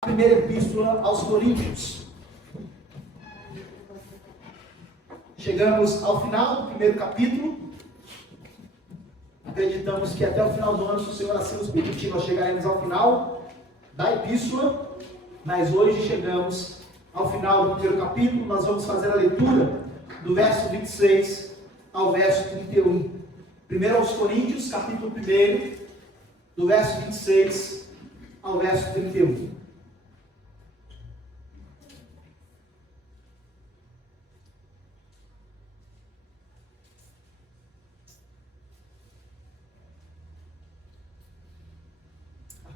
Primeira epístola aos Coríntios. Chegamos ao final do primeiro capítulo. Acreditamos que até o final do ano, se o Senhor assim nos permitir, nós chegaremos ao final da epístola. Mas hoje chegamos ao final do primeiro capítulo. Nós vamos fazer a leitura do verso 26 ao verso 31. Primeiro aos Coríntios, capítulo 1, do verso 26 ao verso 31.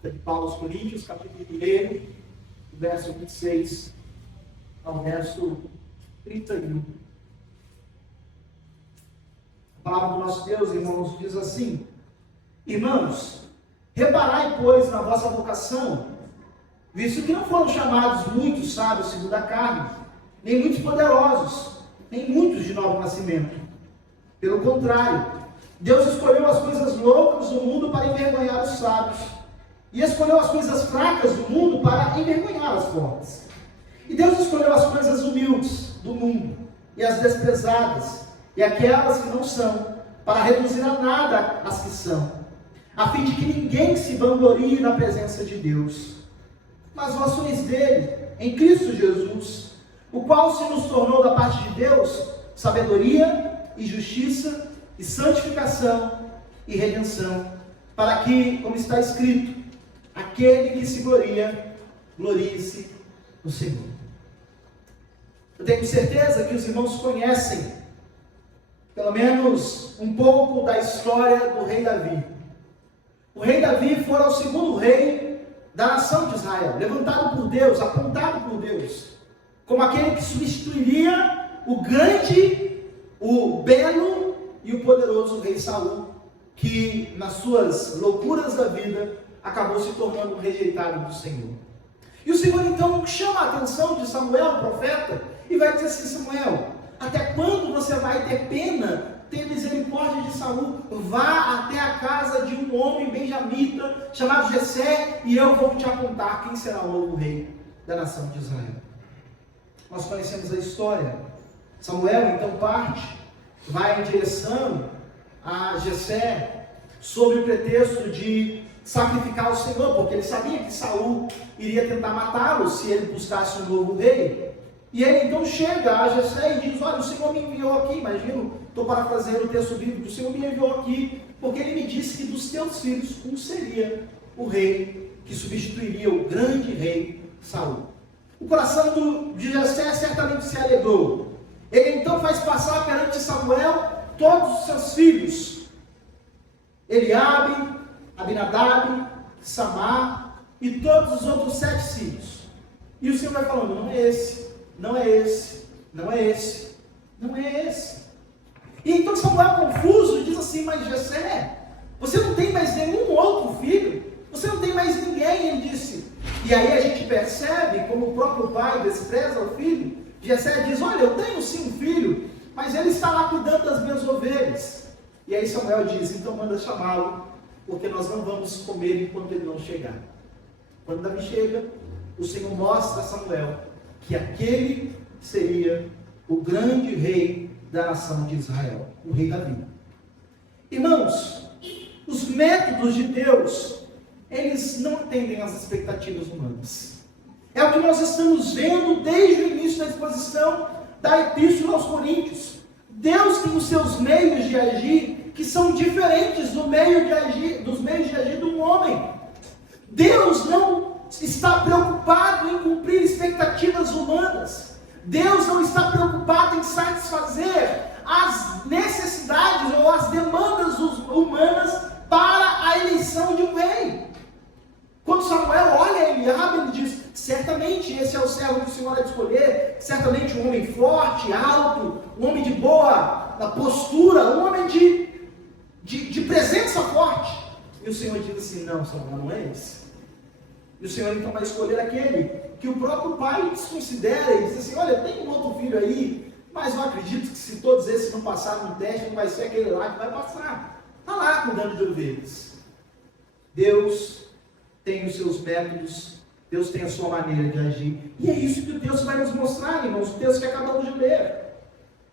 De Paulo aos Coríntios, capítulo 1, do verso 26 ao verso 31. A palavra do nosso Deus, irmãos, diz assim: Irmãos, reparai, pois, na vossa vocação, visto que não foram chamados muitos sábios segundo a carne, nem muitos poderosos, nem muitos de novo nascimento. Pelo contrário, Deus escolheu as coisas loucas do mundo para envergonhar os sábios, e escolheu as coisas fracas do mundo para envergonhar as fortes. E Deus escolheu as coisas humildes do mundo, e as desprezadas, e aquelas que não são, para reduzir a nada as que são, a fim de que ninguém se vanglorie na presença de Deus. Mas vós sois dele, em Cristo Jesus, o qual se nos tornou da parte de Deus sabedoria e justiça e santificação e redenção, para que, como está escrito, aquele que se gloria, glorie-se no Senhor. Eu tenho certeza que os irmãos conhecem, pelo menos um pouco da história do rei Davi. O rei Davi foi o segundo rei da nação de Israel, levantado por Deus, apontado por Deus, como aquele que substituiria o grande, o belo e o poderoso rei Saul, que nas suas loucuras da vida acabou se tornando um rejeitado do Senhor. E o Senhor então chama a atenção de Samuel, o profeta, e vai dizer assim: Samuel, até quando você vai ter pena, ter misericórdia de Saul? Vá até a casa de um homem benjamita chamado Jessé, e eu vou te apontar quem será o novo rei da nação de Israel. Nós conhecemos a história. Samuel então parte, vai em direção a Jessé, sob o pretexto de sacrificar o Senhor, porque ele sabia que Saul iria tentar matá-lo se ele buscasse um novo rei. E ele então chega a Jessé e diz: olha, o Senhor me enviou aqui, imagino, estou parafraseando o texto bíblico, o Senhor me enviou aqui, porque ele me disse que dos teus filhos um seria o rei que substituiria o grande rei Saul. O coração de Jessé certamente se alegrou. Ele então faz passar perante Samuel todos os seus filhos, Eliabe, Abinadab, Samar e todos os outros 7 filhos. E o Senhor vai falando: não é esse, não é esse, não é esse, não é esse. E então Samuel, confuso, diz assim: mas Jessé, você não tem mais nenhum outro filho? Você não tem mais ninguém? Ele disse. E aí a gente percebe como o próprio pai despreza o filho. Jessé diz: olha, eu tenho sim um filho, mas ele está lá cuidando das minhas ovelhas. E aí Samuel diz: então manda chamá-lo, porque nós não vamos comer enquanto ele não chegar. Quando Davi chega, o Senhor mostra a Samuel que aquele seria o grande rei da nação de Israel, o rei Davi. Irmãos, os métodos de Deus, eles não atendem às expectativas humanas. É o que nós estamos vendo desde o início da exposição da Epístola aos Coríntios. Deus tem os seus meios de agir que são diferentes dos meios de agir de um homem. Deus não está preocupado em cumprir expectativas humanas. Deus não está preocupado em satisfazer as necessidades ou as demandas humanas para a eleição de um rei. Quando Samuel olha Eliabe, ele diz: certamente esse é o servo que o Senhor vai escolher, certamente um homem forte, alto, um homem de boa postura, um homem de presença forte. E o Senhor diz assim: não, Samuel, não é esse. E o Senhor então vai escolher aquele que o próprio pai desconsidera e diz assim: olha, tem um outro filho aí, mas eu acredito que se todos esses não passarem no teste, não vai ser aquele lá que vai passar. Está lá cuidando de ovelhas. Deus tem os seus métodos Deus tem a sua maneira de agir. E é isso que o texto vai nos mostrar, irmãos, o texto que acabamos de ler.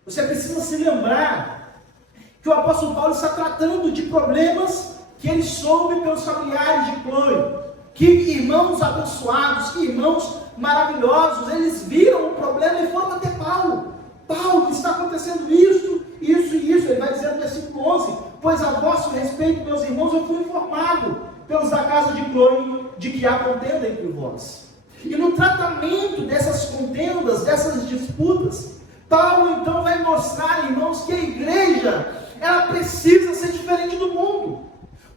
Você precisa se lembrar que o apóstolo Paulo está tratando de problemas que ele soube pelos familiares de Cloe. Que irmãos abençoados, que irmãos maravilhosos, eles viram o problema e foram até Paulo. Paulo, está acontecendo isso, isso e isso. Ele vai dizer no versículo 11: pois a vosso respeito, meus irmãos, eu fui informado pelos da casa de Cloe de que há contenda entre vós. E no tratamento dessas contendas, dessas disputas, Paulo então vai mostrar, irmãos, que a igreja, ela precisa ser diferente do mundo.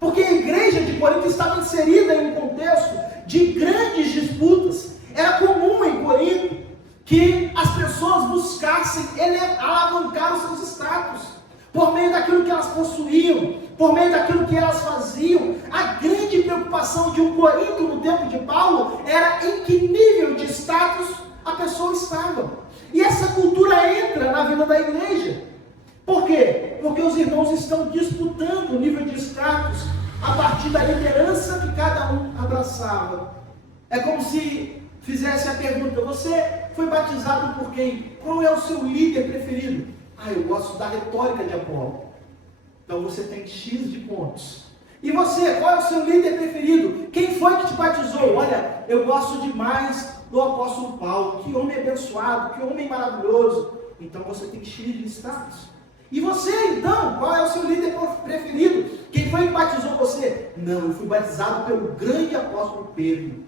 Porque a igreja de Corinto estava inserida em um contexto de grandes disputas. Era comum em Corinto que as pessoas buscassem alavancar os seus status, por meio daquilo que elas possuíam, por meio daquilo que elas faziam. A grande preocupação de um Corinto no tempo de Paulo era em que nível de status a pessoa estava. E essa cultura entra na vida da igreja. Por quê? Porque os irmãos estão disputando o nível de status a partir da liderança que cada um abraçava. É como se fizesse a pergunta: você foi batizado por quem? Qual é o seu líder preferido? Eu gosto da retórica de Apolo. Então você tem X de pontos. E você, qual é o seu líder preferido? Quem foi que te batizou? Olha, eu gosto demais do apóstolo Paulo. Que homem abençoado, que homem maravilhoso. Então você tem X de status. E você, então, qual é o seu líder preferido? Quem foi que batizou você? Não, eu fui batizado pelo grande apóstolo Pedro.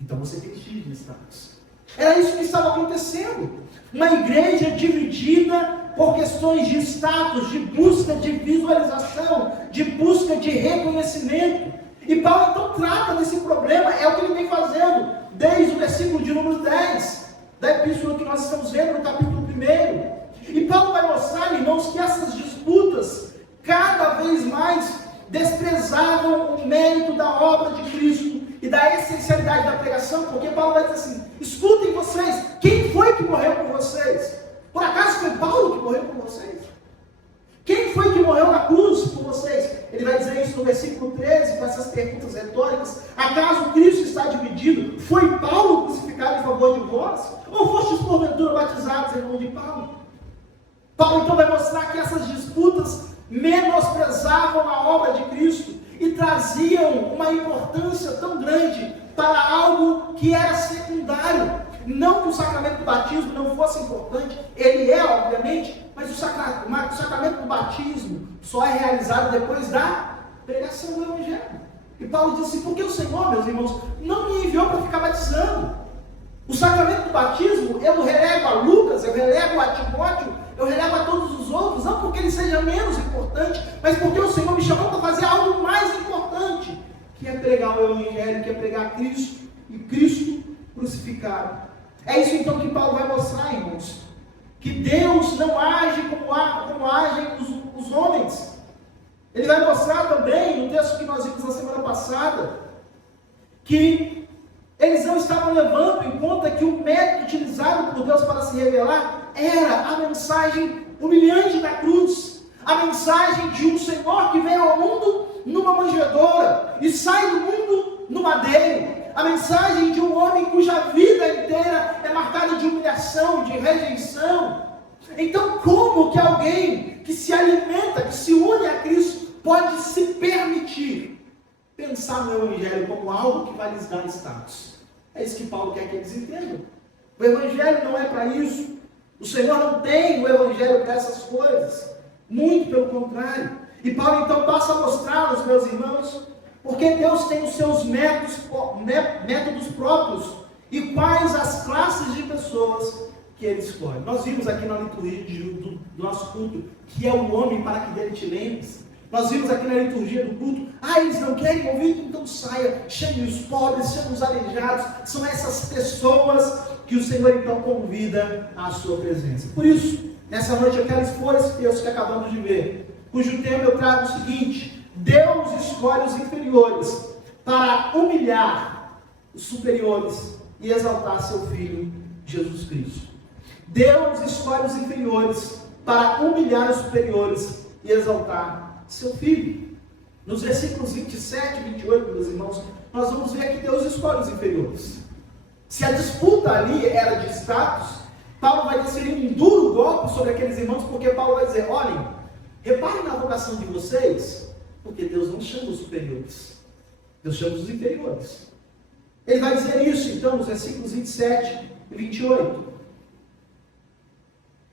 Então você tem X de status. Era isso que estava acontecendo. Uma igreja dividida por questões de status, de busca de visualização, de busca de reconhecimento. E Paulo então trata desse problema, é o que ele vem fazendo, desde o versículo de número 10, da epístola que nós estamos vendo no capítulo 1. E Paulo vai mostrar, irmãos, que essas disputas cada vez mais desprezavam o mérito da obra de Cristo e da essencialidade da pregação, porque Paulo vai dizer assim: escutem vocês, quem foi que morreu por vocês? Por acaso foi Paulo que morreu por vocês? Quem foi que morreu na cruz por vocês? Ele vai dizer isso no versículo 13, com essas perguntas retóricas: acaso Cristo está dividido? Foi Paulo crucificado em favor de vós? Ou fostes porventura batizados em nome de Paulo? Paulo então vai mostrar que essas disputas menosprezavam a obra de Cristo e traziam uma importância tão grande para algo que era secundário. Não que o sacramento do batismo não fosse importante, ele é, obviamente, mas o sacramento do batismo só é realizado depois da pregação do Evangelho. E Paulo diz assim: porque o Senhor, meus irmãos, não me enviou para ficar batizando. O sacramento do batismo eu relego a Lucas, eu relego a Timóteo, eu relego a todos os outros, não porque ele seja menos importante, mas porque o Senhor me chamou para fazer algo mais importante, que é pregar o Evangelho, que é pregar Cristo e Cristo crucificado. É isso então que Paulo vai mostrar, irmãos, que Deus não age como agem os homens. Ele vai mostrar também, no texto que nós vimos na semana passada, que eles não estavam levando em conta que o método utilizado por Deus para se revelar era a mensagem humilhante da cruz, a mensagem de um Senhor que veio ao mundo numa manjedoura e sai do mundo no madeiro, a mensagem de um homem cuja vida inteira é marcada de humilhação, de rejeição. Então, como que alguém que se alimenta, que se une a Cristo, pode se permitir pensar no Evangelho como algo que vai lhes dar status? É isso que Paulo quer que eles entendam. O Evangelho não é para isso. O Senhor não tem o Evangelho para essas coisas. Muito pelo contrário. E Paulo então passa a mostrar-nos, meus irmãos, porque Deus tem os seus métodos próprios e quais as classes de pessoas que Ele escolhe. Nós vimos aqui na liturgia do nosso culto que é o homem para que dele te lembres. Nós vimos aqui na liturgia do culto: eles não querem ouvir, então saia, chame os pobres, chame os aleijados. São essas pessoas que o Senhor então convida à sua presença. Por isso, nessa noite eu quero expor esse texto que acabamos de ver, cujo tema eu trago o seguinte: Deus escolhe os inferiores para humilhar os superiores e exaltar seu Filho Jesus Cristo. Deus escolhe os inferiores para humilhar os superiores e exaltar seu Filho. Nos versículos 27 e 28, meus irmãos, nós vamos ver que Deus escolhe os inferiores. Se a disputa ali era de status, Paulo vai desferir um duro golpe sobre aqueles irmãos, porque Paulo vai dizer, olhem, reparem na vocação de vocês, porque Deus não chama os superiores, Deus chama os inferiores. Ele vai dizer isso, então, nos versículos 27 e 28.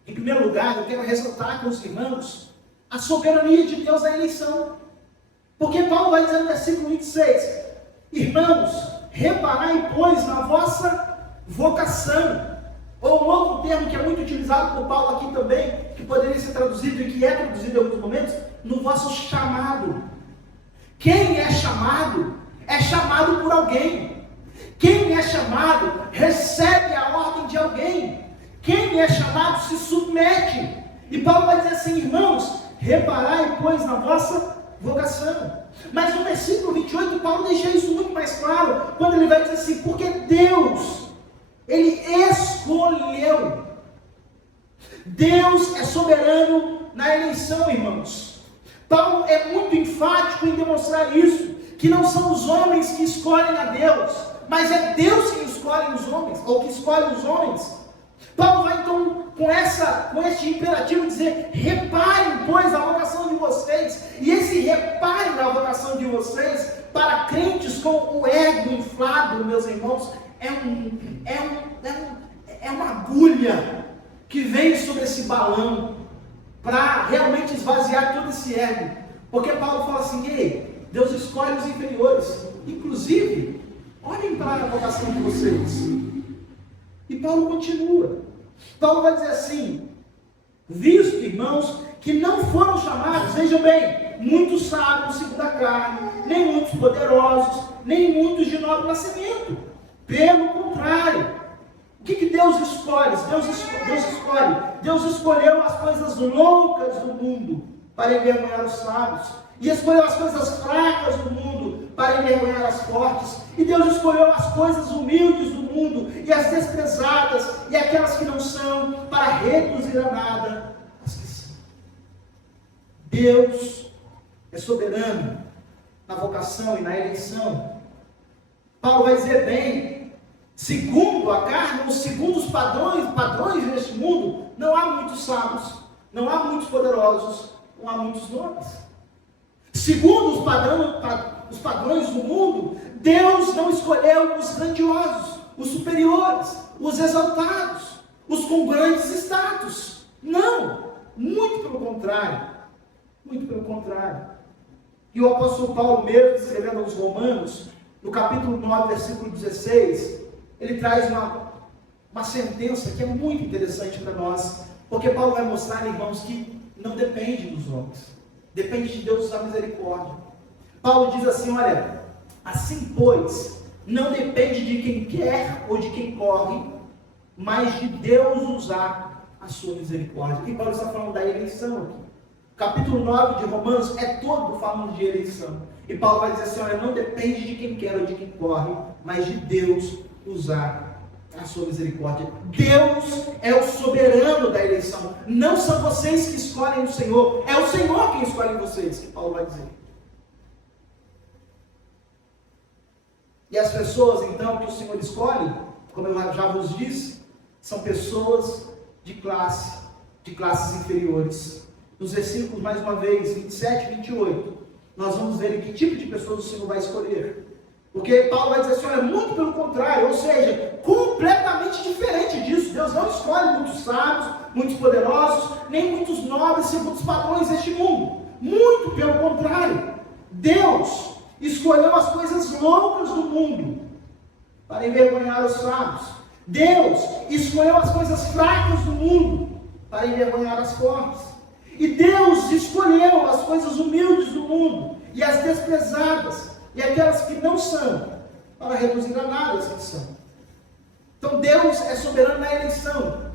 Em primeiro lugar, eu quero ressaltar com os irmãos a soberania de Deus na eleição. Porque Paulo vai dizer no versículo 26, irmãos, reparai, pois, na vossa vocação. Ou um outro termo que é muito utilizado por Paulo aqui também, que poderia ser traduzido e que é traduzido em alguns momentos, no vosso chamado. Quem é chamado por alguém. Quem é chamado recebe a ordem de alguém. Quem é chamado se submete. E Paulo vai dizer assim, irmãos, reparai, pois, na vossa vocação. Mas no versículo 28, Paulo deixa isso muito mais claro, quando ele vai dizer assim, porque Deus, Ele escolheu. Deus é soberano na eleição, irmãos. Paulo é muito enfático em demonstrar isso, que não são os homens que escolhem a Deus, mas é Deus quem escolhe os homens, ou que escolhe os homens. Paulo vai então com este imperativo dizer, reparem, pois, a vocação de vocês. E esse reparem na vocação de vocês, para crentes com o ego inflado, meus irmãos, é uma agulha que vem sobre esse balão para realmente esvaziar todo esse ego. Porque Paulo fala assim, ei, Deus escolhe os inferiores. Inclusive, olhem para a vocação de vocês. E Paulo continua. Paulo vai dizer assim, visto, irmãos, que não foram chamados, vejam bem, muitos sábios segundo a carne, nem muitos poderosos, nem muitos de nobre nascimento. Pelo contrário, o que Deus escolhe? Deus escolheu as coisas loucas do mundo para envergonhar os sábios, e escolheu as coisas fracas do mundo para envergonhar as fortes, e Deus escolheu as coisas humildes do mundo, e as desprezadas, e aquelas que não são, para reduzir a nada as que são. Deus é soberano na vocação e na eleição. Paulo vai dizer bem, segundo a carne, ou segundo os padrões deste mundo, não há muitos sábios, não há muitos poderosos, não há muitos nobres. Segundo os padrões do mundo, Deus não escolheu os grandiosos, os superiores, os exaltados, os com grandes status. Não, muito pelo contrário. Muito pelo contrário. E o apóstolo Paulo mesmo, escrevendo aos Romanos, no capítulo 9, versículo 16, ele traz uma sentença que é muito interessante para nós, porque Paulo vai mostrar, irmãos, que não depende dos homens. Depende de Deus usar misericórdia. Paulo diz assim, olha, assim pois, não depende de quem quer ou de quem corre, mas de Deus usar a sua misericórdia. E Paulo está falando da eleição aqui. Capítulo 9 de Romanos é todo falando de eleição. E Paulo vai dizer assim, olha, não depende de quem quer ou de quem corre, mas de Deus usar a sua misericórdia. Deus é o soberano da eleição. Não são vocês que escolhem o Senhor. É o Senhor quem escolhe vocês, que Paulo vai dizer. E as pessoas, então, que o Senhor escolhe, como eu já vos disse, são pessoas de classes inferiores. Nos versículos, mais uma vez, 27 e 28, nós vamos ver que tipo de pessoas o Senhor vai escolher. Porque Paulo vai dizer assim, olha, muito pelo contrário, ou seja, completamente diferente disso. Deus não escolhe muitos sábios, muitos poderosos, nem muitos nobres segundo os padrões deste mundo. Muito pelo contrário. Deus escolheu as coisas loucas do mundo para envergonhar os sábios. Deus escolheu as coisas fracas do mundo para envergonhar as fortes. E Deus escolheu as coisas humildes do mundo e as desprezadas e aquelas que não são, para reduzir a nada as que são. Então Deus é soberano na eleição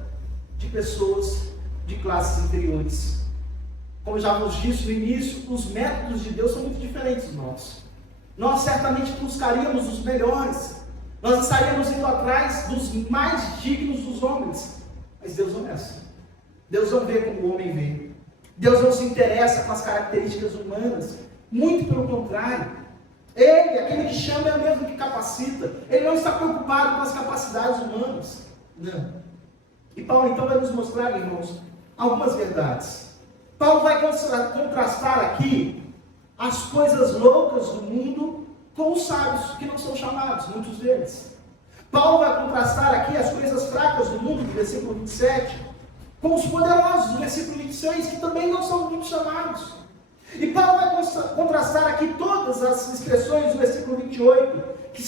de pessoas de classes inferiores. Como já vos disse no início, os métodos de Deus são muito diferentes dos nossos. Nós certamente buscaríamos os melhores, nós estaríamos indo atrás dos mais dignos dos homens, mas Deus não é assim. Deus não vê como o homem vê. Deus não se interessa com as características humanas. Muito pelo contrário. Ele, aquele que chama, é o mesmo que capacita. Ele não está preocupado com as capacidades humanas. Não. E Paulo então vai nos mostrar, irmãos, algumas verdades. Paulo vai contrastar aqui as coisas loucas do mundo com os sábios, que não são chamados, muitos deles. Paulo vai contrastar aqui as coisas fracas do mundo, do versículo 27, com os poderosos, do versículo 26, que também não são muito chamados. E Paulo vai contrastar aqui todas as expressões do versículo 28, que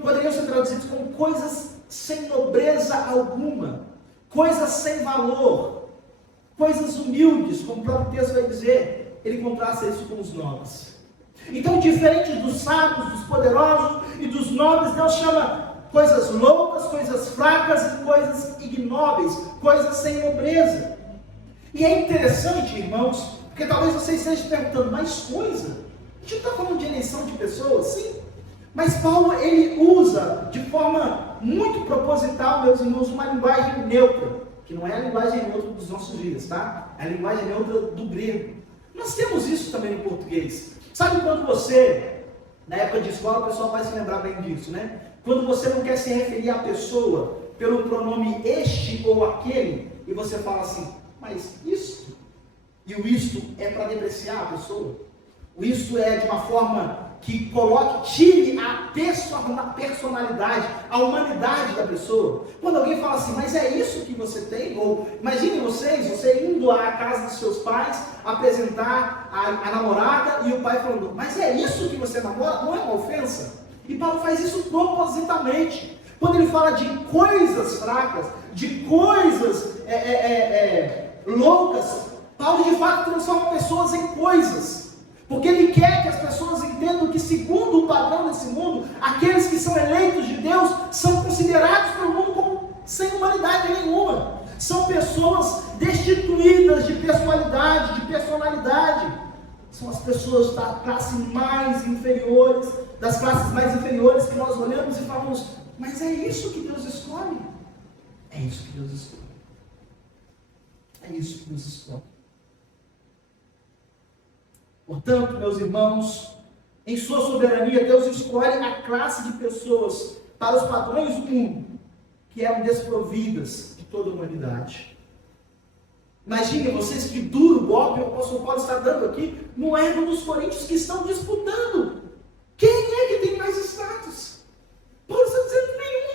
poderiam ser traduzidas como coisas sem nobreza alguma, coisas sem valor, coisas humildes, como o próprio texto vai dizer. Ele contrasta isso com os nobres. Então, diferente dos sábios, dos poderosos e dos nobres, Deus chama coisas loucas, coisas fracas e coisas ignóbeis, coisas sem nobreza. E é interessante, irmãos, porque talvez você esteja perguntando, mas coisa? A gente não está falando de eleição de pessoas? Sim. Mas Paulo, ele usa de forma muito proposital, meus irmãos, uma linguagem neutra, que não é a linguagem neutra dos nossos dias, tá? É a linguagem neutra do grego. Nós temos isso também no português. Sabe quando você, na época de escola, o pessoal vai se lembrar bem disso, né? Quando você não quer se referir à pessoa pelo pronome este ou aquele, e você fala assim, mas isto, e o isto é para depreciar a pessoa. O isto é de uma forma que tire a personalidade, a humanidade da pessoa. Quando alguém fala assim, mas é isso que você tem? Ou imagine você indo à casa dos seus pais, apresentar a namorada e o pai falando, mas é isso que você namora? Não é uma ofensa? E Paulo faz isso propositalmente. Quando ele fala de coisas fracas, de coisas loucas, Paulo de fato transforma pessoas em coisas. Porque ele quer que as pessoas entendam que, segundo o padrão desse mundo, aqueles que são eleitos de Deus são considerados pelo mundo como sem humanidade nenhuma. São pessoas destituídas de pessoalidade, de personalidade. São as pessoas da classe mais inferiores, das classes mais inferiores, que nós olhamos e falamos, mas é isso que Deus escolhe? É isso que Deus escolhe. É isso que Deus escolhe. Portanto, meus irmãos, em sua soberania, Deus escolhe a classe de pessoas para os padrões do mundo, que eram desprovidas de toda a humanidade. Imaginem vocês que duro golpe o apóstolo Paulo está dando aqui no ego dos coríntios que estão disputando. Quem é que tem mais status? Paulo está dizendo, nenhum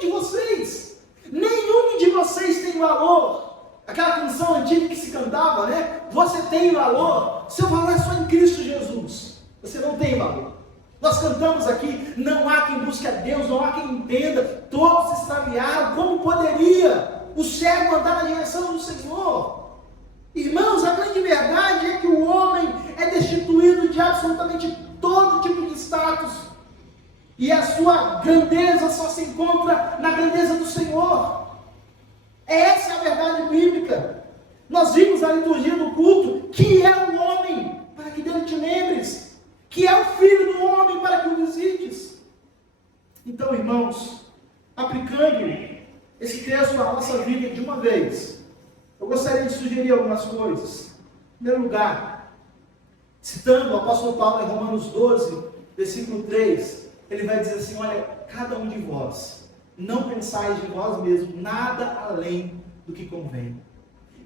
de vocês tem valor. Aquela canção antiga que se cantava, né? Você tem valor, seu valor é só em Cristo Jesus. Você não tem valor. Nós cantamos aqui, não há quem busque a Deus, não há quem entenda, todos se extraviaram, como poderia o cego andar na direção do Senhor? Irmãos, a grande verdade é que o homem é destituído de absolutamente todo tipo de status, e a sua grandeza só se encontra na grandeza do Senhor. Essa é a verdade bíblica. Nós vimos na liturgia do culto que é o homem para que dele te lembres, que é o filho do homem para que o visites. Então, irmãos, aplicando esse texto à nossa vida de uma vez, eu gostaria de sugerir algumas coisas. Em primeiro lugar, citando o apóstolo Paulo em Romanos 12, versículo 3, ele vai dizer assim, olha, cada um de vós, não pensais de vós mesmos nada além do que convém.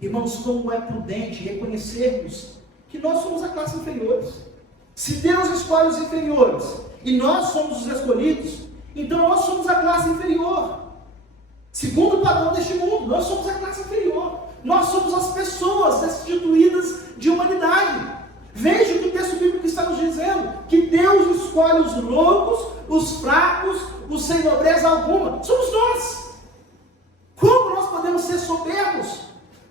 Irmãos, como é prudente reconhecermos que nós somos a classe inferiores. Se Deus escolhe os inferiores e nós somos os escolhidos, então nós somos a classe inferior. Segundo o padrão deste mundo, nós somos a classe inferior. Nós somos as pessoas destituídas de humanidade. Veja o que o texto bíblico está nos dizendo, que Deus escolhe os loucos, os fracos, os sem nobreza alguma. Somos nós. Como nós podemos ser soberbos?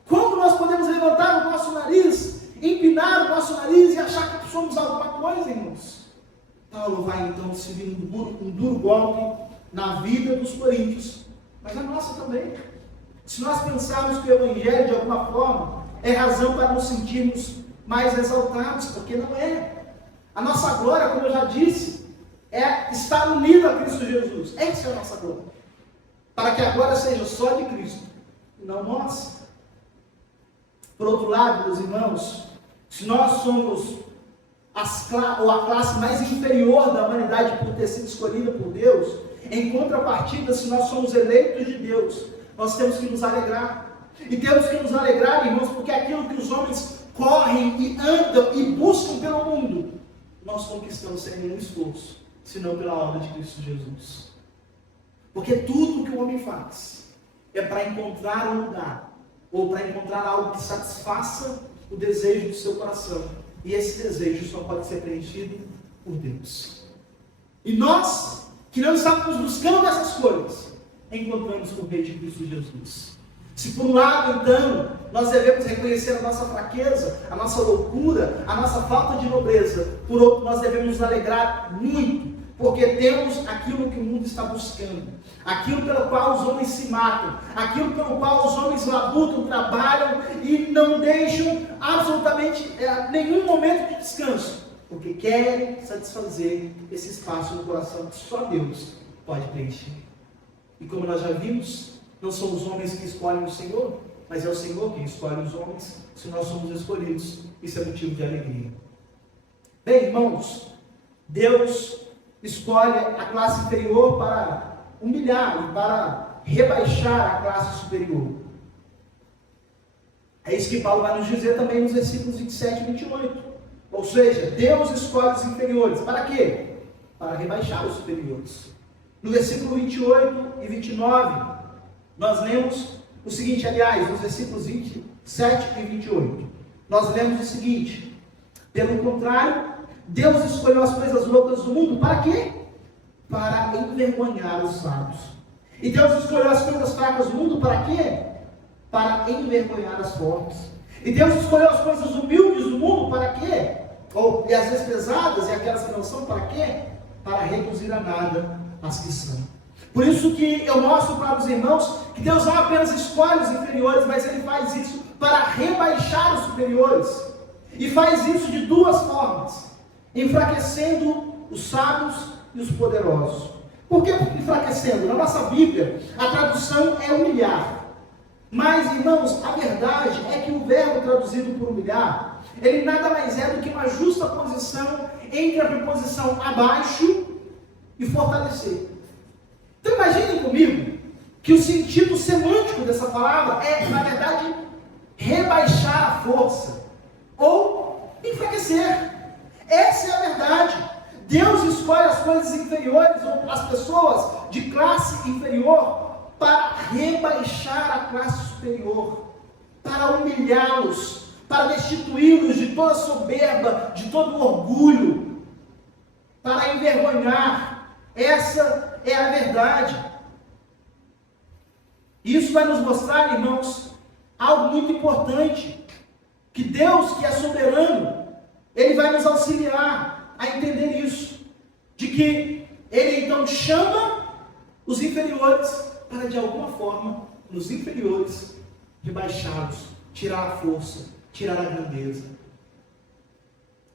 Como nós podemos levantar o nosso nariz, empinar o nosso nariz e achar que somos alguma coisa, irmãos? Paulo vai então subir um duro golpe na vida dos coríntios, mas na nossa também. Se nós pensarmos que o Evangelho, de alguma forma, é razão para nos sentirmos mais exaltados, porque não é. A nossa glória, como eu já disse, é estar unido a Cristo Jesus. Essa é a nossa glória. Para que a glória seja só de Cristo, e não nossa. Por outro lado, meus irmãos, se nós somos ou a classe mais inferior da humanidade por ter sido escolhida por Deus, em contrapartida, se nós somos eleitos de Deus, nós temos que nos alegrar. E temos que nos alegrar, irmãos, porque aquilo que os homens correm e andam e buscam pelo mundo, nós conquistamos sem nenhum esforço, senão pela obra de Cristo Jesus. Porque tudo que o homem faz é para encontrar um lugar, ou para encontrar algo que satisfaça o desejo do seu coração. E esse desejo só pode ser preenchido por Deus. E nós, que não estávamos buscando essas coisas, encontramos com o Rei de Cristo Jesus. Se por um lado, então, nós devemos reconhecer a nossa fraqueza, a nossa loucura, a nossa falta de nobreza, por outro, nós devemos nos alegrar muito, porque temos aquilo que o mundo está buscando, aquilo pelo qual os homens se matam, aquilo pelo qual os homens labutam, trabalham e não deixam absolutamente nenhum momento de descanso, porque querem satisfazer esse espaço no coração que só Deus pode preencher. E como nós já vimos, não são os homens que escolhem o Senhor, mas é o Senhor quem escolhe os homens. Se nós somos escolhidos, isso é motivo de alegria. Bem, irmãos, Deus escolhe a classe inferior para humilhar e para rebaixar a classe superior. É isso que Paulo vai nos dizer também nos versículos 27 e 28. Ou seja, Deus escolhe os inferiores. Para quê? Para rebaixar os superiores. No versículo 28 e 29, nós lemos o seguinte, aliás, nos versículos 27 e 28. Nós lemos o seguinte: pelo contrário, Deus escolheu as coisas loucas do mundo, para quê? Para envergonhar os sábios. E Deus escolheu as coisas fracas do mundo, para quê? Para envergonhar as fortes. E Deus escolheu as coisas humildes do mundo, para quê? E as vezes pesadas e aquelas que não são, para quê? Para reduzir a nada as que são. Por isso que eu mostro para os irmãos que Deus não apenas escolhe os inferiores, mas Ele faz isso para rebaixar os superiores. E faz isso de duas formas: enfraquecendo os sábios e os poderosos. Por que enfraquecendo? Na nossa Bíblia, a tradução é humilhar. Mas, irmãos, a verdade é que o verbo traduzido por humilhar, ele nada mais é do que uma justa posição entre a preposição abaixo e fortalecer. Então imaginem comigo que o sentido semântico dessa palavra é, na verdade, rebaixar a força ou enfraquecer. Essa é a verdade. Deus escolhe as coisas inferiores ou as pessoas de classe inferior para rebaixar a classe superior, para humilhá-los, para destituí-los de toda soberba, de todo orgulho, para envergonhar. Essa é a verdade. Isso vai nos mostrar, irmãos, algo muito importante, que Deus, que é soberano, Ele vai nos auxiliar a entender isso, de que Ele então chama os inferiores para de alguma forma, nos inferiores, rebaixá-los, tirar a força, tirar a grandeza.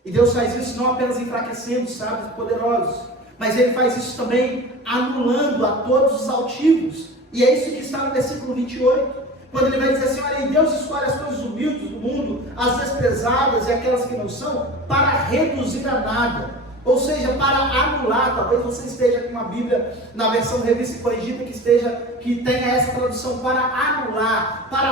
E Deus faz isso não apenas enfraquecendo os sábios e poderosos, mas Ele faz isso também anulando a todos os altivos. E é isso que está no versículo 28, quando Ele vai dizer assim: olha, Deus escolhe as coisas humildes do mundo, as desprezadas e aquelas que não são, para reduzir a nada. Ou seja, para anular. Talvez você esteja com uma Bíblia na versão revista e corrigida que tenha essa tradução: para anular, para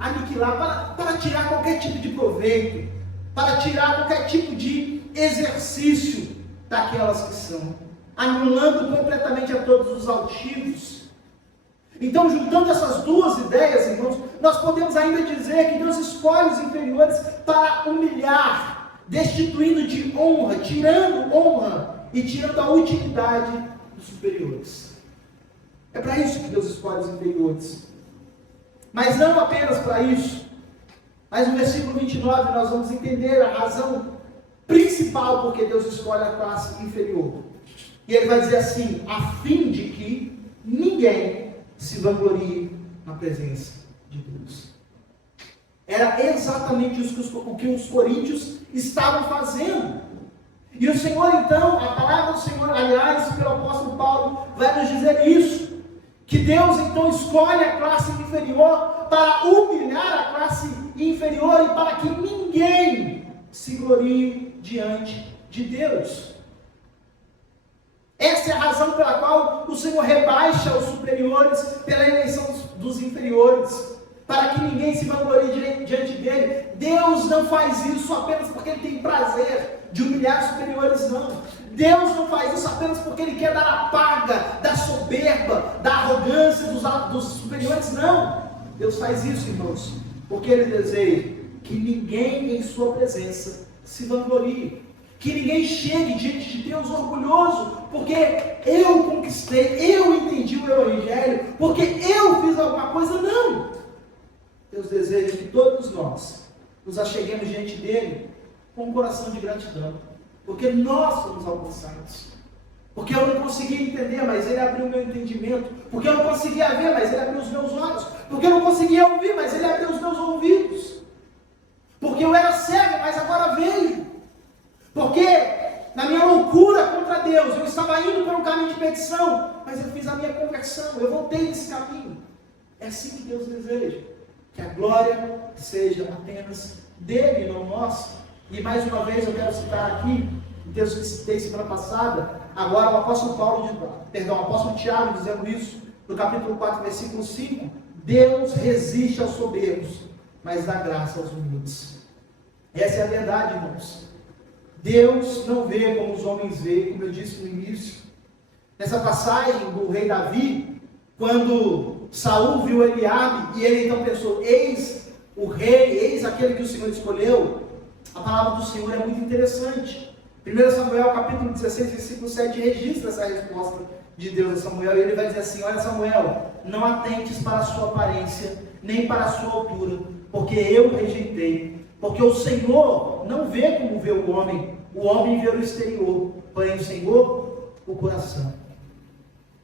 aniquilar, para tirar qualquer tipo de proveito, para tirar qualquer tipo de exercício daquelas que são, anulando completamente a todos os altivos. Então, juntando essas duas ideias, irmãos, nós podemos ainda dizer que Deus escolhe os inferiores para humilhar, destituindo de honra, tirando honra e tirando a utilidade dos superiores. É para isso que Deus escolhe os inferiores. Mas não apenas para isso. Mas no versículo 29 nós vamos entender a razão principal porque Deus escolhe a classe inferior. E Ele vai dizer assim: a fim de que ninguém se vanglorie na presença de Deus. Era exatamente o que os coríntios estavam fazendo. E o Senhor então, a palavra do Senhor, aliás, pelo apóstolo Paulo, vai nos dizer isso, que Deus então escolhe a classe inferior para humilhar a classe inferior e para que ninguém se glorie diante de Deus. Essa é a razão pela qual o Senhor rebaixa os superiores pela eleição dos inferiores, para que ninguém se vanglorie diante dele. Deus não faz isso apenas porque ele tem prazer de humilhar os superiores, não. Deus não faz isso apenas porque ele quer dar a paga da soberba, da arrogância dos superiores, não. Deus faz isso, irmãos, porque ele deseja que ninguém em sua presença se vanglorie, que ninguém chegue diante de Deus orgulhoso, porque eu conquistei, eu entendi o Evangelho, porque eu fiz alguma coisa, não. Deus deseja que todos nós nos acheguemos diante dele com um coração de gratidão, porque nós somos alcançados, porque eu não conseguia entender, mas ele abriu o meu entendimento, porque eu não conseguia ver, mas ele abriu os meus olhos, porque eu não conseguia ouvir, mas ele abriu os meus ouvidos, porque eu era cego, mas agora vejo, porque na minha loucura contra Deus, eu estava indo por um caminho de perdição, mas eu fiz a minha conversão, eu voltei desse caminho. É assim que Deus deseja, que a glória seja apenas dele, não nossa. E mais uma vez eu quero citar aqui, o texto que citei semana passada, agora o apóstolo o apóstolo Tiago dizendo isso, no capítulo 4, versículo 5, Deus resiste aos soberbos, mas dá graça aos humildes. Essa é a verdade, irmãos. Deus não vê como os homens veem, como eu disse no início. Nessa passagem do rei Davi, quando Saul viu Eliabe, e ele então pensou, eis o rei, eis aquele que o Senhor escolheu, a palavra do Senhor é muito interessante. 1 Samuel capítulo 16, versículo 7, registra essa resposta de Deus a Samuel, e ele vai dizer assim, olha Samuel, não atentes para a sua aparência, nem para a sua altura, porque eu o rejeitei, porque o Senhor não vê como vê o homem vê o exterior, porém o Senhor, o coração.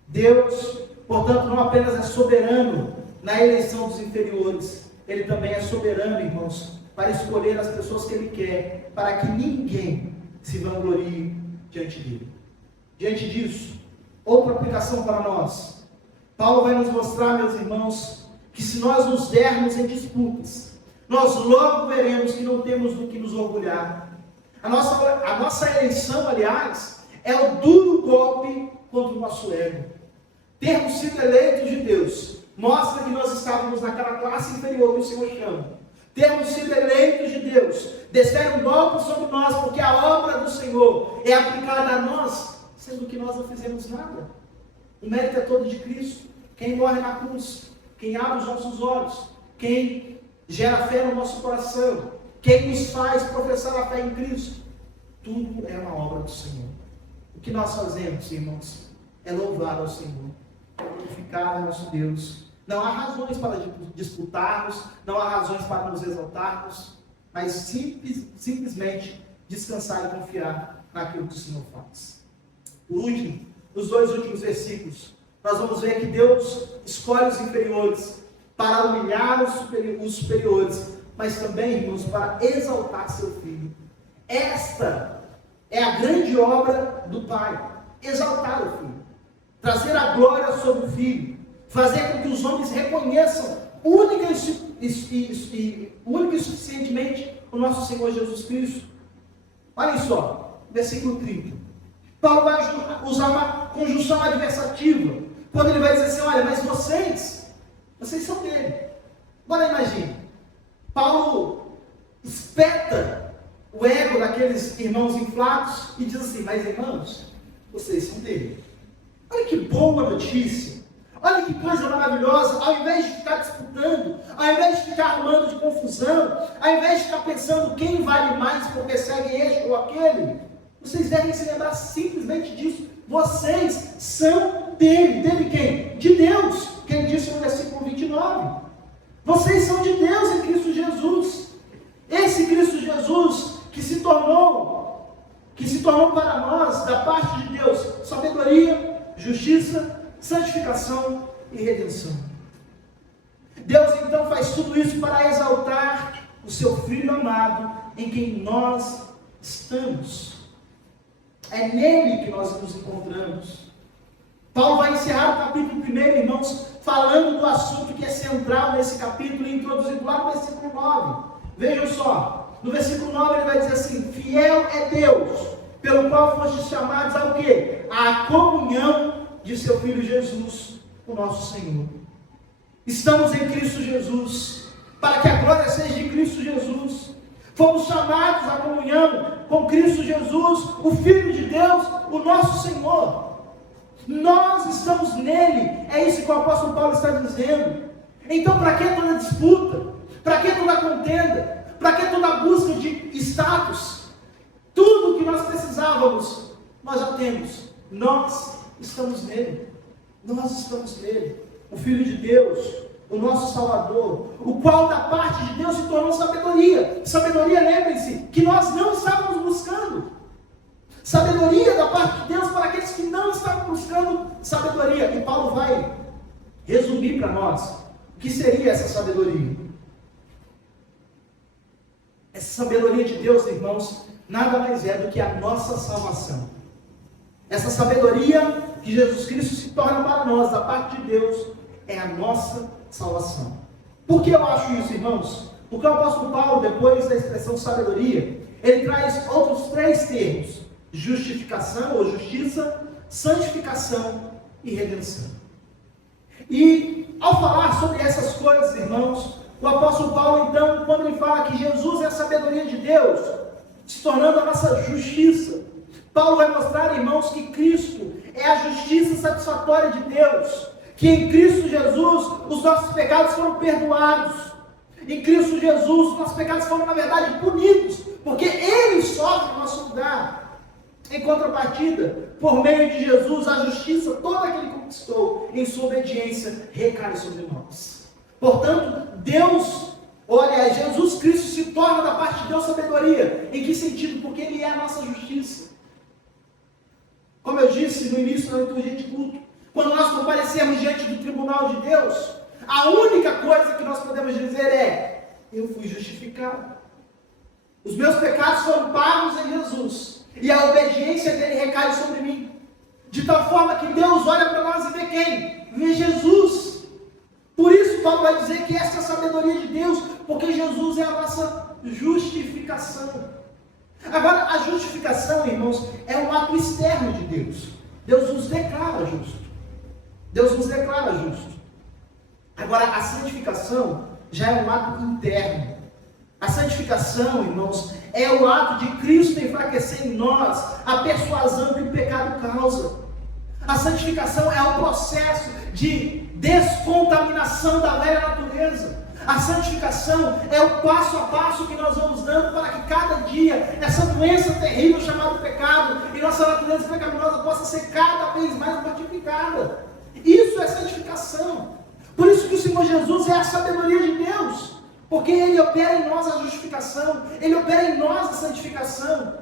Deus, portanto, não apenas é soberano na eleição dos inferiores, ele também é soberano, irmãos, para escolher as pessoas que ele quer, para que ninguém se vanglorie diante dele. Diante disso, outra aplicação para nós. Paulo vai nos mostrar, meus irmãos, que se nós nos dermos em disputas, nós logo veremos que não temos do que nos orgulhar. A nossa eleição, aliás, é o duro golpe contra o nosso ego. Termos sido eleitos de Deus mostra que nós estávamos naquela classe inferior que o Senhor chama. Termos sido eleitos de Deus descer um golpe sobre nós, porque a obra do Senhor é aplicada a nós, sendo que nós não fizemos nada. O mérito é todo de Cristo. Quem morre na cruz, quem abre os nossos olhos, quem gera fé no nosso coração, quem nos faz professar a fé em Cristo, tudo é uma obra do Senhor. O que nós fazemos, irmãos, é louvar ao Senhor, glorificar ao nosso Deus. Não há razões para disputarmos, não há razões para nos exaltarmos, mas simplesmente descansar e confiar naquilo que o Senhor faz. Por último, nos 2 últimos versículos, nós vamos ver que Deus escolhe os inferiores para humilhar os superiores, mas também, irmãos, para exaltar seu Filho. Esta é a grande obra do Pai, exaltar o Filho, trazer a glória sobre o Filho, fazer com que os homens reconheçam única e suficientemente o nosso Senhor Jesus Cristo. Olhem só, versículo 30. Paulo vai usar uma conjunção adversativa, quando ele vai dizer assim, olha, mas vocês são dele. Agora imagine, Paulo espeta o ego daqueles irmãos inflados e diz assim, mas irmãos, vocês são dele. Olha que boa notícia, olha que coisa maravilhosa, ao invés de ficar disputando, ao invés de ficar arrumando de confusão, ao invés de ficar pensando quem vale mais porque segue este ou aquele, vocês devem se lembrar simplesmente disso, vocês são dele. Dele quem? De Deus, que ele disse no versículo 29. Vocês são de Deus em Cristo Jesus. Esse Cristo Jesus que se tornou para nós, da parte de Deus, sabedoria, justiça, santificação e redenção. Deus então faz tudo isso para exaltar o seu Filho amado, em quem nós estamos. É nele que nós nos encontramos. Paulo vai encerrar o capítulo 1, irmãos, falando do assunto que é central nesse capítulo, introduzido lá no versículo 9. Vejam só, No versículo 9 ele vai dizer assim: fiel é Deus, pelo qual fostes chamados ao quê? À comunhão de seu Filho Jesus, o nosso Senhor. Estamos em Cristo Jesus, para que a glória seja de Cristo Jesus. Fomos chamados à comunhão com Cristo Jesus, o Filho de Deus, o nosso Senhor. Nós estamos nele, é isso que o apóstolo Paulo está dizendo. Então, para que toda disputa? Para que toda contenda? Para que toda busca de status? Tudo o que nós precisávamos, nós já temos. Nós estamos nele. Nós estamos nele. O Filho de Deus, o nosso Salvador, o qual da parte de Deus se tornou sabedoria. Sabedoria, lembrem-se, que nós não estávamos buscando. Sabedoria da parte de Deus para aqueles que não estavam buscando sabedoria. E Paulo vai resumir para nós o que seria essa sabedoria. Essa sabedoria de Deus, irmãos, nada mais é do que a nossa salvação. Essa sabedoria que Jesus Cristo se torna para nós, da parte de Deus, é a nossa salvação. Por que eu acho isso, irmãos? Porque o apóstolo Paulo, depois da expressão sabedoria, ele traz outros 3 termos: justificação ou justiça, santificação e redenção. E ao falar sobre essas coisas, irmãos, o apóstolo Paulo, então, quando ele fala que Jesus é a sabedoria de Deus, se tornando a nossa justiça, Paulo vai mostrar, irmãos, que Cristo é a justiça satisfatória de Deus, que em Cristo Jesus os nossos pecados foram perdoados. Em Cristo Jesus os nossos pecados foram, na verdade, punidos, porque Ele sofre no nosso lugar. Em contrapartida, por meio de Jesus, a justiça toda que Ele conquistou em sua obediência recai sobre nós. Portanto, Jesus Cristo se torna da parte de Deus sabedoria. Em que sentido? Porque Ele é a nossa justiça. Como eu disse no início da liturgia de culto, quando nós comparecermos diante do tribunal de Deus, a única coisa que nós podemos dizer é: eu fui justificado. Os meus pecados foram pagos em Jesus, e a obediência dele recai sobre mim. De tal forma que Deus olha para nós e vê quem? Vê Jesus. Por isso Paulo vai dizer que essa é a sabedoria de Deus, porque Jesus é a nossa justificação. Agora, a justificação, irmãos, é um ato externo de Deus. Deus nos declara justo. Deus nos declara justo. Agora, a santificação já é um ato interno. A santificação, irmãos, é o ato de Cristo enfraquecer em nós a persuasão que o pecado causa. A santificação é o processo de descontaminação da velha natureza. A santificação é o passo a passo que nós vamos dando para que cada dia essa doença terrível chamada pecado e nossa natureza pecaminosa possa ser cada vez mais mortificada. Isso é santificação. Por isso que o Senhor Jesus é a sabedoria de Deus, porque Ele opera em nós a justificação, Ele opera em nós a santificação.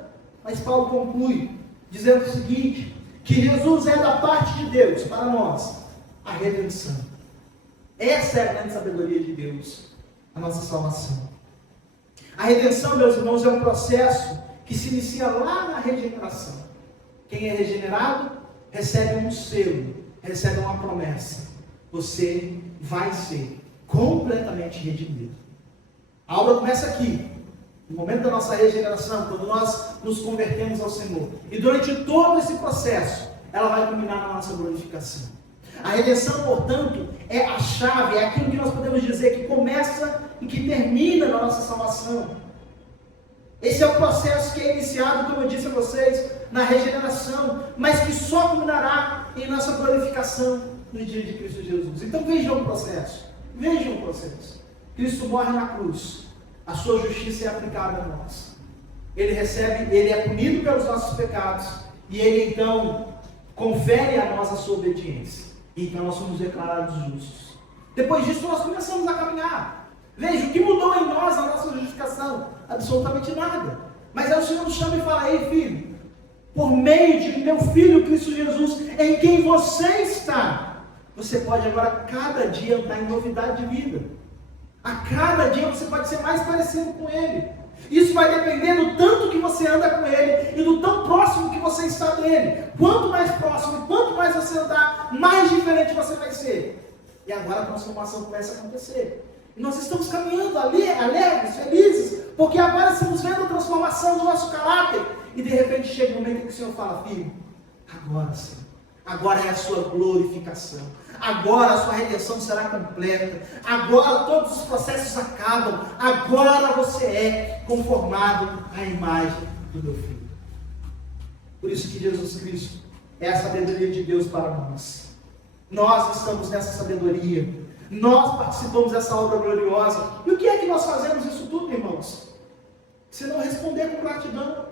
Mas Paulo conclui dizendo o seguinte, que Jesus é da parte de Deus para nós a redenção. Essa é a grande sabedoria de Deus, a nossa salvação. A redenção, meus irmãos, é um processo que se inicia lá na regeneração. Quem é regenerado recebe um selo, recebe uma promessa: você vai ser completamente redimido. A obra começa aqui, no momento da nossa regeneração, quando nós nos convertemos ao Senhor. E durante todo esse processo, ela vai culminar na nossa glorificação. A redenção, portanto, é a chave, é aquilo que nós podemos dizer que começa e que termina na nossa salvação. Esse é o processo que é iniciado, como eu disse a vocês, na regeneração, mas que só culminará em nossa glorificação no dia de Cristo Jesus. Então vejam o processo, vejam o processo. Cristo morre na cruz, a sua justiça é aplicada a nós. Ele é punido pelos nossos pecados, e Ele então confere a nós a sua obediência. Então nós somos declarados justos. Depois disso nós começamos a caminhar. Veja, o que mudou em nós a nossa justificação? Absolutamente nada. Mas aí o Senhor nos chama e fala: ei filho, por meio de meu Filho Cristo Jesus, em quem você está, você pode agora cada dia andar em novidade de vida. A cada dia você pode ser mais parecido com Ele. Isso vai depender do tanto que você anda com Ele e do tão próximo que você está dele. Quanto mais próximo e quanto mais você andar, mais diferente você vai ser. E agora a transformação começa a acontecer. E nós estamos caminhando alegres, felizes, porque agora estamos vendo a transformação do nosso caráter, e de repente chega um momento em que o Senhor fala: filho, agora sim, agora é a sua glorificação, agora a sua redenção será completa, agora todos os processos acabam, agora você é conformado à imagem do meu filho. Por isso que Jesus Cristo é a sabedoria de Deus para nós. Nós estamos nessa sabedoria, nós participamos dessa obra gloriosa. E o que é que nós fazemos isso tudo, irmãos? Se não responder com gratidão,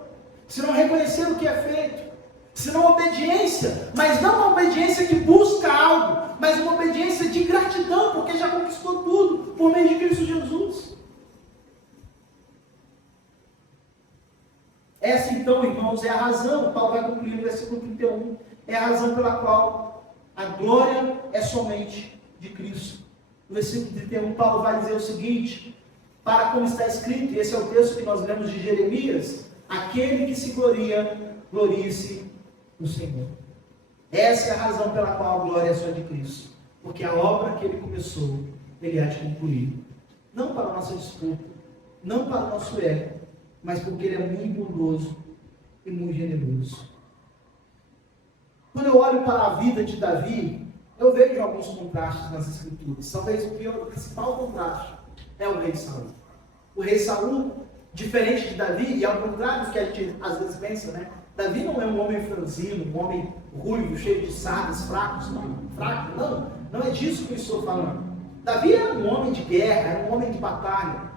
se não reconhecer o que é feito, se não obediência, mas não uma obediência que busca algo, mas uma obediência de gratidão, porque já conquistou tudo por meio de Cristo Jesus. Essa então, irmãos, é a razão, Paulo vai concluir no versículo 31, é a razão pela qual a glória é somente de Cristo. No versículo 31, Paulo vai dizer o seguinte: para como está escrito, e esse é o texto que nós lemos de Jeremias: aquele que se gloria, glorie-se no Senhor. Essa é a razão pela qual a glória é só de Cristo, porque a obra que Ele começou, Ele há de concluir, não para a nossa desculpa, não para o nosso ego, mas porque Ele é muito bondoso e muito generoso. Quando eu olho para a vida de Davi, eu vejo alguns contrastes nas Escrituras. Talvez o principal contraste é o rei Saul. O rei Saul, diferente de Davi, e ao contrário do que a gente às vezes pensa, né? Davi não é um homem franzino, um homem ruivo, cheio de sardas, fracos, não é disso que eu estou falando. Davi era um homem de guerra, era um homem de batalha.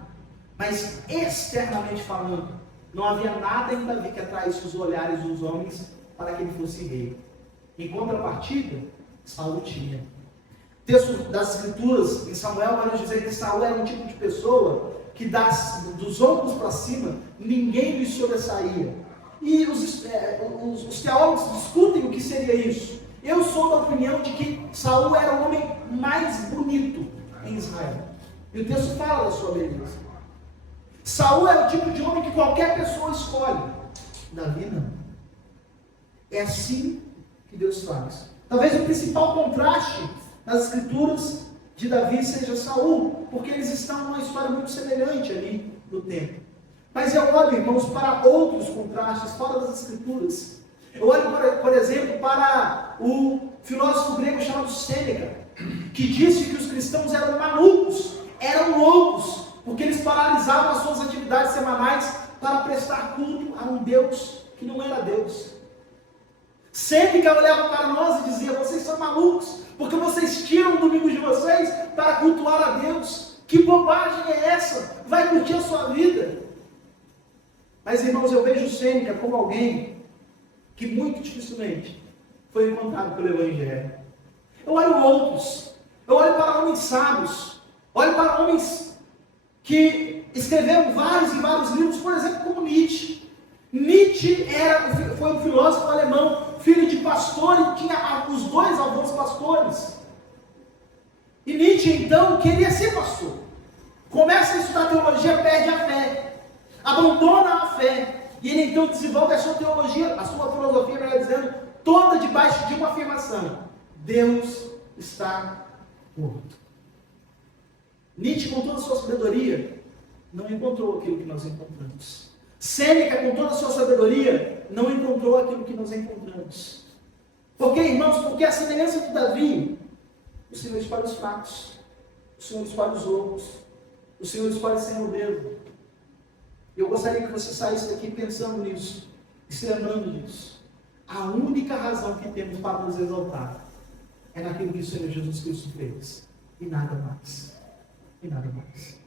Mas externamente falando, não havia nada em Davi que atraísse os olhares dos homens para que ele fosse rei. Em contrapartida, Saul tinha. O texto das Escrituras, em Samuel, vai nos dizer que Saul era um tipo de pessoa que dos ombros para cima, ninguém lhe sobressaía. E os teólogos discutem o que seria isso. Eu sou da opinião de que Saul era o homem mais bonito em Israel. E o texto fala da sua beleza. Saul é o tipo de homem que qualquer pessoa escolhe. Davi não. É assim que Deus faz. Talvez o principal contraste nas Escrituras de Davi seja Saul, porque eles estão numa história muito semelhante ali no tempo. Mas eu olho, irmãos, para outros contrastes fora das Escrituras. Eu olho, por exemplo, para o filósofo grego chamado Sêneca, que disse que os cristãos eram malucos, eram loucos, porque eles paralisavam as suas atividades semanais para prestar culto a um Deus que não era Deus. Sêneca olhava para nós e dizia: vocês são malucos, porque vocês tiram o domingo de vocês para cultuar a Deus. Que bobagem é essa? Vai curtir a sua vida. Mas, irmãos, eu vejo Sêneca como alguém que muito dificilmente foi encontrado pelo Evangelho. Eu olho outros, eu olho para homens sábios, olho para homens que escreveram vários e vários livros, por exemplo, como Nietzsche. Nietzsche foi um filósofo alemão, filho de pastor, e tinha os dois avós pastores. E Nietzsche, então, queria ser pastor. Começa a estudar teologia, perde a fé, abandona a fé, e ele então desenvolve a sua teologia, a sua filosofia, melhor dizendo, toda debaixo de uma afirmação: Deus está morto. Nietzsche, com toda a sua sabedoria, não encontrou aquilo que nós encontramos. Sêneca, com toda a sua sabedoria, não encontrou aquilo que nós encontramos. Por quê, irmãos? Porque a semelhança de Davi, o Senhor escolhe os fracos, o Senhor escolhe os loucos, o Senhor escolhe sem o dedo. Eu gostaria que você saísse daqui pensando nisso, e se lembrando disso. A única razão que temos para nos exaltar é naquilo que o Senhor Jesus Cristo fez, e nada mais. E nada mais.